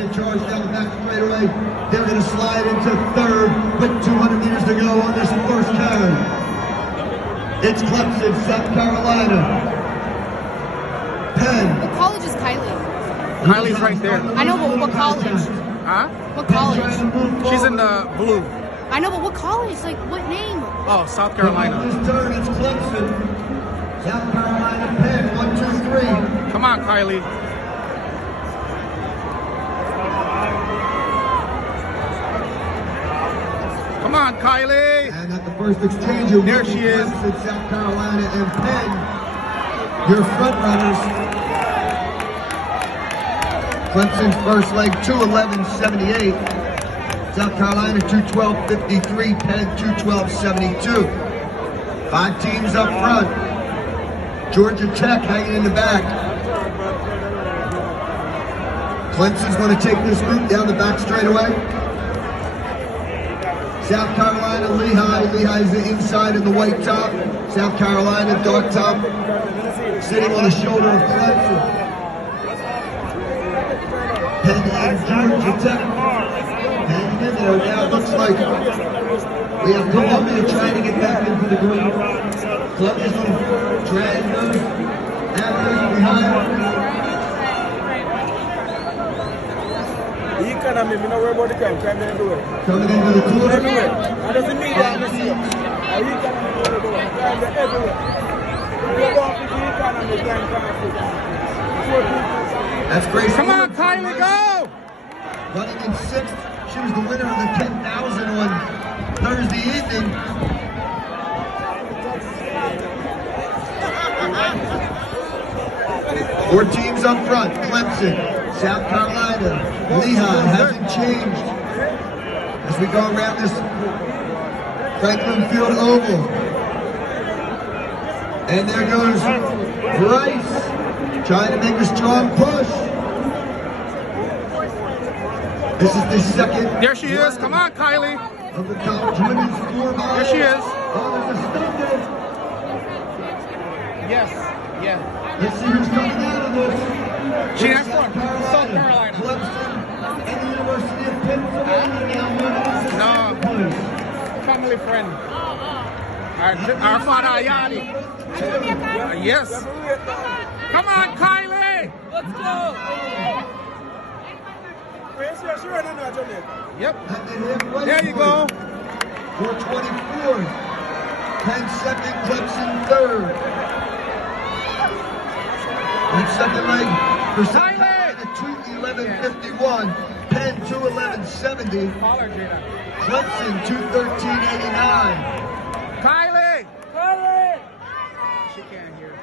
right-handed charge down the back straightaway. They're going to slide into third with 200 meters to go on this first carry. It's Clemson, South Carolina. Penn. What college is Kieley? Kieley's right there. I know, but what college? Huh? What college? She's in the blue. I know, but what college? Like, what name? Oh, South Carolina. This turn, it's Clemson. South Carolina, Penn, 1, 2, 3. Come on, Kieley. Come on, Kieley. And at the first exchange, there she is. Clemson, South Carolina, and Penn, your front runners. Clemson's first leg, 2:11.78. South Carolina, 2:12.53. Penn, 2:12.72. 5 teams up front. Georgia Tech hanging in the back. Clemson's going to take this route down the back straightaway. South Carolina, Lehigh. Lehigh's the inside in the white top. South Carolina, dark top, sitting on the shoulder of Clemson. Penn and Georgia Tech hanging in there. Now it looks like we have Columbia trying to get back into the group. Columbia's going to drag those athletes behind. Economy, we don't worry about the camp, can they do it? Coming into the quarter. Everywhere. And doesn't mean that this year. Economy, we don't do it. And they're everywhere. We go off with the economy, can That's great. Come on, Kieley, go! Running in 6th. She was the winner of the 10,000 on Thursday evening. Four teams up front. Clemson, South Carolina, Lehigh hasn't changed. As we go around this Franklin Field Oval. And there goes Bryce, trying to make a strong push. This is the second. There she is. Come on, Kieley. Of the college women's 4-mile. There she is. Oh, there's a stumble. Yes. Yeah. Let's see who's coming out of this. She has one. South Carolina. Clemson and the University of Pennsylvania now No. Family friend. Our father Ayani. Yes. Come on, Kieley. Let's go. Yep. There you go. 424. Penn second, Clemson third. And second leg for South Carolina, 2:11.51. Penn 2:11.70. Clemson 2:13.89. Kieley. She can't hear.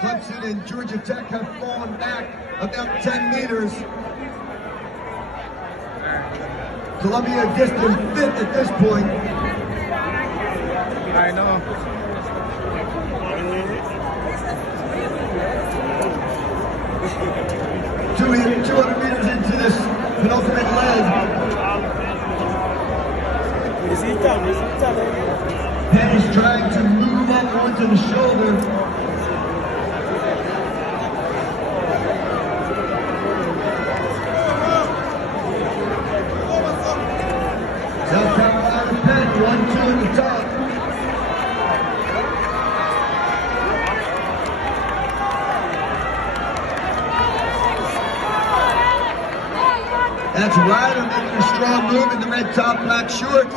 Clemson and Georgia Tech have fallen back about 10 meters. Columbia distant 5th at this point. I know. 200 meters into this penultimate leg. Penn is trying to move up onto the shoulder. South Carolina, Penn, 1-2 in the top. That's Ryder making a strong move in the red top, black shorts.